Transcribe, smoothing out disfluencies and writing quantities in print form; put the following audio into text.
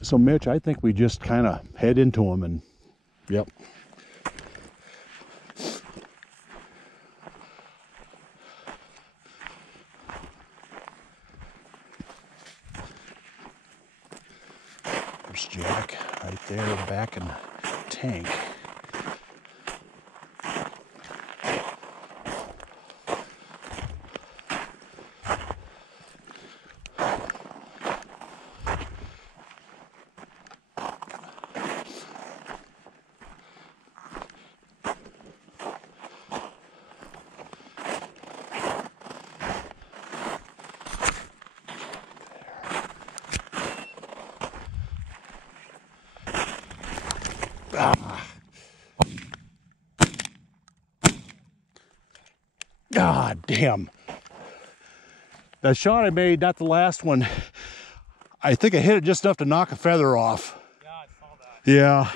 So Mitch, I think we just kind of head into them and, yep. There's Jack right there back in the tank. God damn. That shot I made, not the last one, I think I hit it just enough to knock a feather off. Yeah, I saw that. Yeah.